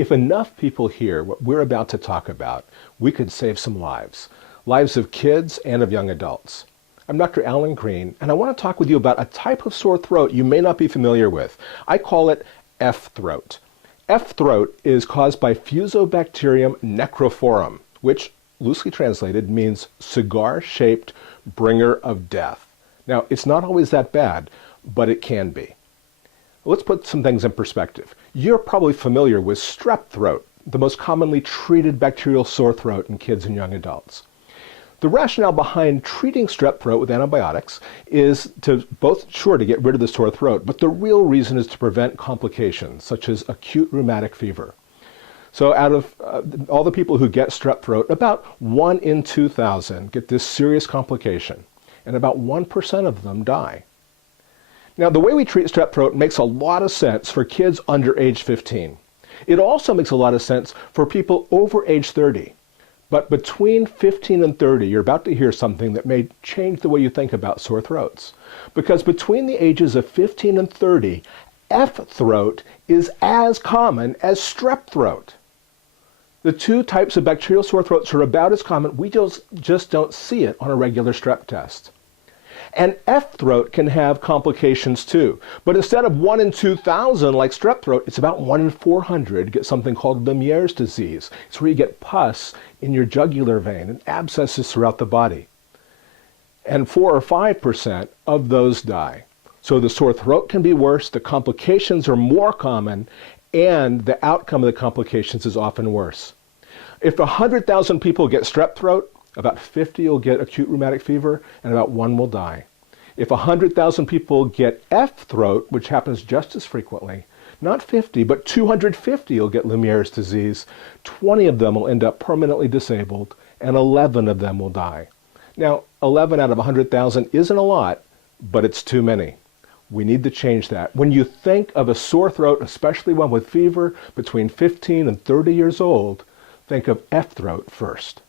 If enough people hear what we're about to talk about, we could save some lives. Lives of kids and of young adults. I'm Dr. Alan Greene, and I want to talk with you about a type of sore throat you may not be familiar with. I call it F-throat. F-throat is caused by Fusobacterium necrophorum, which, loosely translated, means cigar-shaped bringer of death. Now, it's not always that bad, but it can be. Let's put some things in perspective. You're probably familiar with strep throat, the most commonly treated bacterial sore throat in kids and young adults. The rationale behind treating strep throat with antibiotics is to get rid of the sore throat, but the real reason is to prevent complications such as acute rheumatic fever. So out of all the people who get strep throat, about 1 in 2,000 get this serious complication, and about 1% of them die. Now, the way we treat strep throat makes a lot of sense for kids under age 15. It also makes a lot of sense for people over age 30. But between 15 and 30, you're about to hear something that may change the way you think about sore throats. Because between the ages of 15 and 30, F-throat is as common as strep throat. The two types of bacterial sore throats are about as common. We just don't see it on a regular strep test. And F-throat can have complications too. But instead of 1 in 2,000 like strep throat, it's about 1 in 400 get something called Lemierre's disease. It's where you get pus in your jugular vein and abscesses throughout the body. And 4 or 5% of those die. So the sore throat can be worse, the complications are more common, and the outcome of the complications is often worse. If 100,000 people get strep throat, about 50 will get acute rheumatic fever, and about 1 will die. If 100,000 people get F-throat, which happens just as frequently, not 50, but 250 will get Lemierre's disease, 20 of them will end up permanently disabled, and 11 of them will die. Now, 11 out of 100,000 isn't a lot, but it's too many. We need to change that. When you think of a sore throat, especially one with fever between 15 and 30 years old, think of F-throat first.